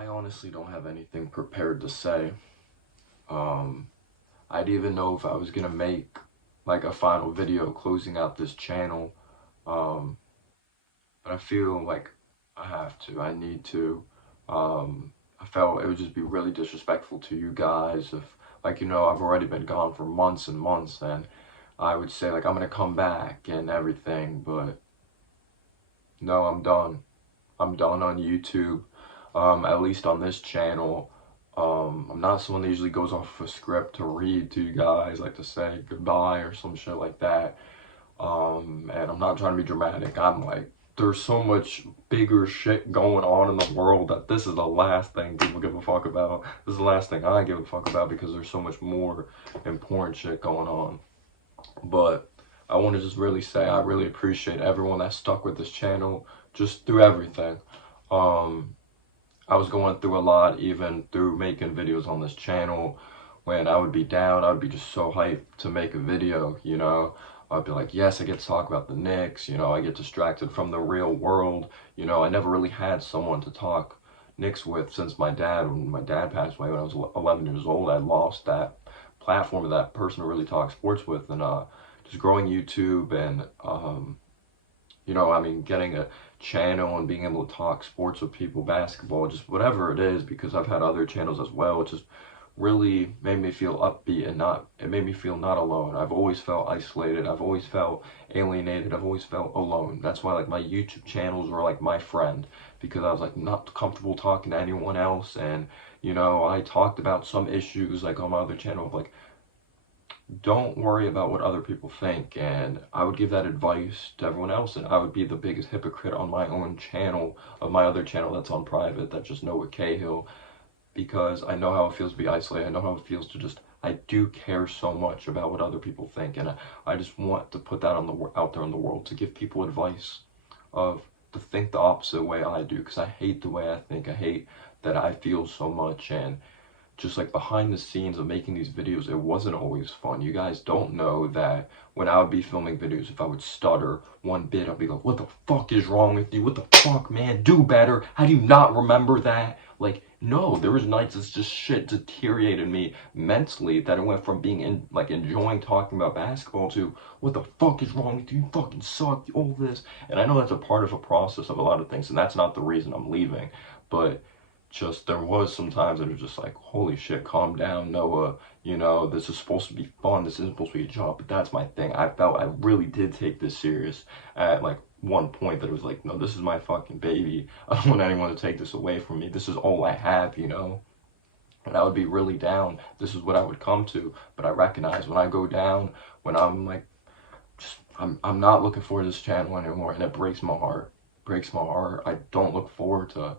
I honestly don't have anything prepared to say. Um, I didn't even know if I was gonna make like a final video closing out this channel. Um, but I feel like I have to. I need to. I felt it would just be really disrespectful to you guys if, like, I've already been gone for months and months, and I would say like I'm gonna come back and everything, but no, I'm done. I'm done on YouTube, at least on this channel. I'm not someone that usually goes off a script to read to you guys, like to say goodbye or some shit like that. And I'm not trying to be dramatic. I'm like, there's so much bigger shit going on in the world that this is the last thing people give a fuck about. This is the last thing I give a fuck about because there's so much more important shit going on. But I want to just really say I really appreciate everyone that stuck with this channel just through everything. Um, I was going through a lot, even through making videos on this channel. When I would be down, I would be just so hyped to make a video. I'd be like, yes, I get to talk about the Knicks, I get distracted from the real world. I never really had someone to talk Knicks with since when my dad passed away when I was 11 years old. I lost that platform of that person to really talk sports with, and just growing YouTube and getting a channel and being able to talk sports with people, basketball, just whatever it is, because I've had other channels as well. It just really made me feel upbeat and it made me feel not alone. I've always felt isolated. I've always felt alienated. I've always felt alone. That's why like my YouTube channels were like my friend, because I was like not comfortable talking to anyone else. And, I talked about some issues like on my other channel of like, don't worry about what other people think, and I would give that advice to everyone else, and I would be the biggest hypocrite on my own channel, of my other channel that's on private, that's just Noah Cahill, because I know how it feels to be isolated. I know how it feels to just, I do care so much about what other people think, and I just want to put that out there in the world, to give people advice of to think the opposite way I do, because I hate the way I think. I hate that I feel so much, and just like behind the scenes of making these videos, it wasn't always fun. You guys don't know that when I would be filming videos, if I would stutter one bit, I'd be like, what the fuck is wrong with you? What the fuck, man? Do better. How do you not remember that? Like, no, there was nights it's just shit deteriorated me mentally, that it went from being enjoying talking about basketball to what the fuck is wrong with you? You fucking suck, all this. And I know that's a part of a process of a lot of things, and that's not the reason I'm leaving, but just there was some times that it was just like, holy shit, calm down, Noah. This is supposed to be fun. This isn't supposed to be a job. But that's my thing. I felt I really did take this serious at like one point, that it was like, no, this is my fucking baby. I don't want anyone to take this away from me. This is all I have. And I would be really down. This is what I would come to. But I recognize when I go down, when I'm like, I'm not looking forward to this channel anymore, and it breaks my heart. Breaks my heart. I don't look forward to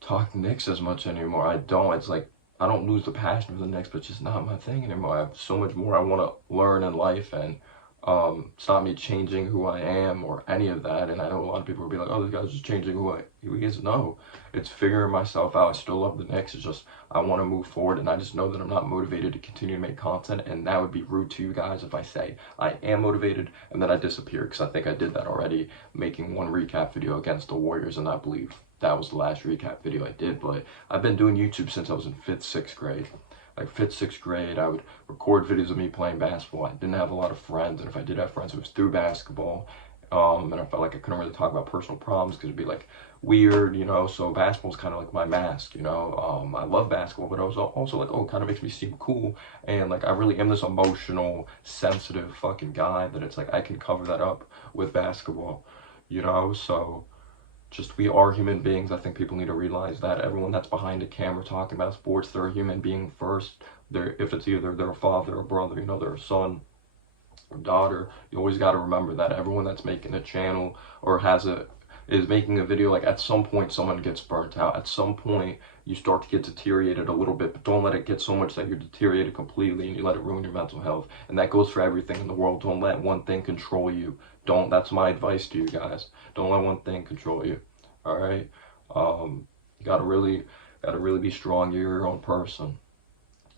talk Knicks as much anymore. I don't. It's like I don't lose the passion for the Knicks, but it's just not my thing anymore. I have so much more I want to learn in life, and it's not me changing who I am or any of that. And I know a lot of people will be like, "Oh, this guy's just changing who he is." No, it's figuring myself out. I still love the Knicks. It's just I want to move forward, and I just know that I'm not motivated to continue to make content, and that would be rude to you guys if I say I am motivated and then I disappear, because I think I did that already, making one recap video against the Warriors, and I believe that was the last recap video I did. But I've been doing YouTube since I was in 5th, 6th grade. Like 5th, 6th grade, I would record videos of me playing basketball. I didn't have a lot of friends, and if I did have friends, it was through basketball. And I felt like I couldn't really talk about personal problems because it'd be like weird, so basketball's kind of like my mask. I love basketball, but I was also like, oh, it kind of makes me seem cool, and like I really am this emotional, sensitive fucking guy, that it's like I can cover that up with basketball. So just, we are human beings. I think people need to realize that. Everyone that's behind a camera talking about sports, they're a human being first. If it's either they're a father, a brother, they're a son or daughter, you always got to remember that. Everyone that's making a channel or is making a video, like at some point someone gets burnt out. At some point you start to get deteriorated a little bit, but don't let it get so much that you're deteriorated completely and you let it ruin your mental health. And that goes for everything in the world. Don't let one thing control you. That's my advice to you guys. Don't let one thing control you. All right. You gotta really be strong. You're your own person.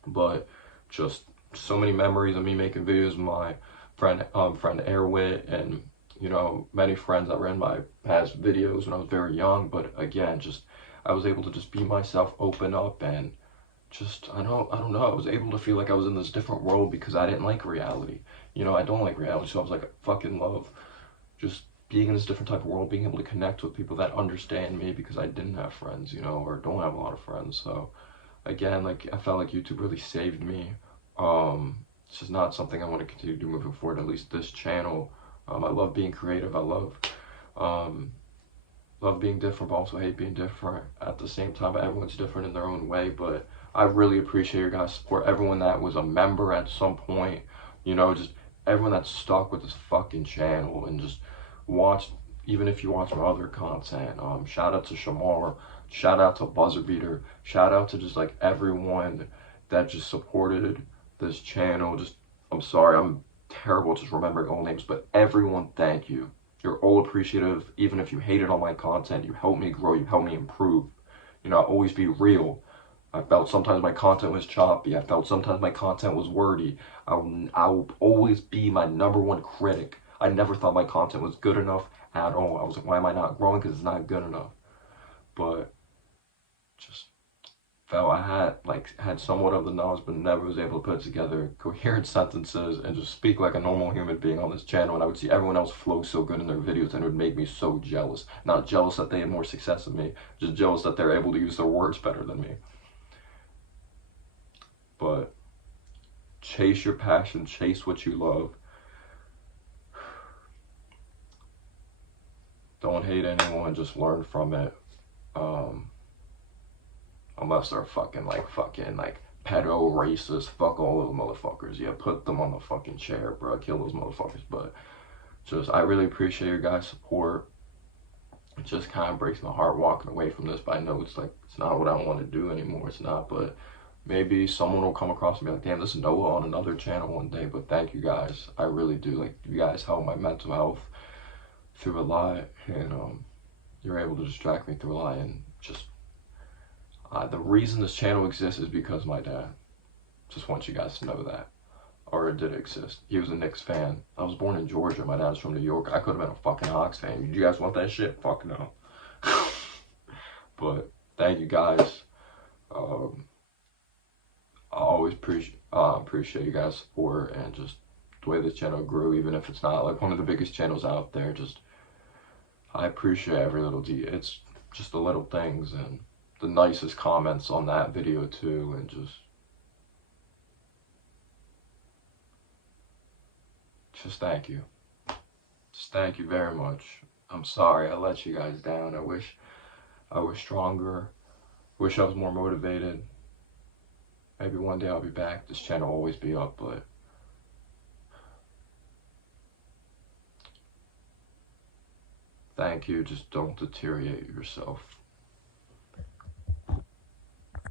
But just so many memories of me making videos with my friend Airwit, and many friends that ran my past videos when I was very young. But again, just I was able to just be myself, open up, and just I don't know. I was able to feel like I was in this different world because I didn't like reality. You know, I don't like reality, so I was like, I fucking love just being in this different type of world, being able to connect with people that understand me because I didn't have friends, you know, or don't have a lot of friends. So again, like I felt like YouTube really saved me. It's just not something I want to continue to do moving forward. At least this channel. I love being creative. I um, love being different, but also hate being different at the same time. Everyone's different in their own way, but I really appreciate your guys' support. Everyone that was a member at some point, you know, just everyone that's stuck with this fucking channel and just watched, even if you watch my other content. Shout out to Shamar, shout out to Buzzerbeater, shout out to just like everyone that just supported this channel. Just, I'm sorry, I'm terrible just remembering all names, but everyone, thank you. You're all appreciative, even if you hated all my content. You helped me grow, you helped me improve. You know, I always be real. I felt sometimes my content was choppy. I felt sometimes my content was wordy. I will always be my #1 critic. I never thought my content was good enough at all. I was like, why am I not growing? Because it's not good enough. But just felt I had somewhat of the knowledge, but never was able to put together coherent sentences and just speak like a normal human being on this channel. And I would see everyone else flow so good in their videos, and it would make me so jealous. Not jealous that they had more success than me, just jealous that they're able to use their words better than me. But chase your passion, chase what you love. Don't hate anyone, just learn from it. Um, Unless they're fucking pedo racist, fuck all those motherfuckers. Yeah, put them on the fucking chair, bro. Kill those motherfuckers. But just, I really appreciate your guys' support. It just kind of breaks my heart walking away from this, but I know it's like, it's not what I want to do anymore. It's not, but maybe someone will come across and be like, damn, this is Noah on another channel one day. But thank you guys. I really do. Like, you guys help my mental health through a lot, and you're able to distract me through a lot, and just the reason this channel exists is because of my dad. Just want you guys to know that. Or it did exist. He was a Knicks fan. I was born in Georgia. My dad's from New York. I could have been a fucking Hawks fan. You guys want that shit? Fuck no. But thank you guys. I always appreciate you guys' support and just the way this channel grew, even if it's not like one of the biggest channels out there. Just, I appreciate every little detail. It's just the little things and the nicest comments on that video too, and just thank you. Just thank you very much. I'm sorry I let you guys down. I wish I was stronger. Wish I was more motivated. Maybe one day I'll be back. This channel will always be up, but thank you. Just don't deteriorate yourself.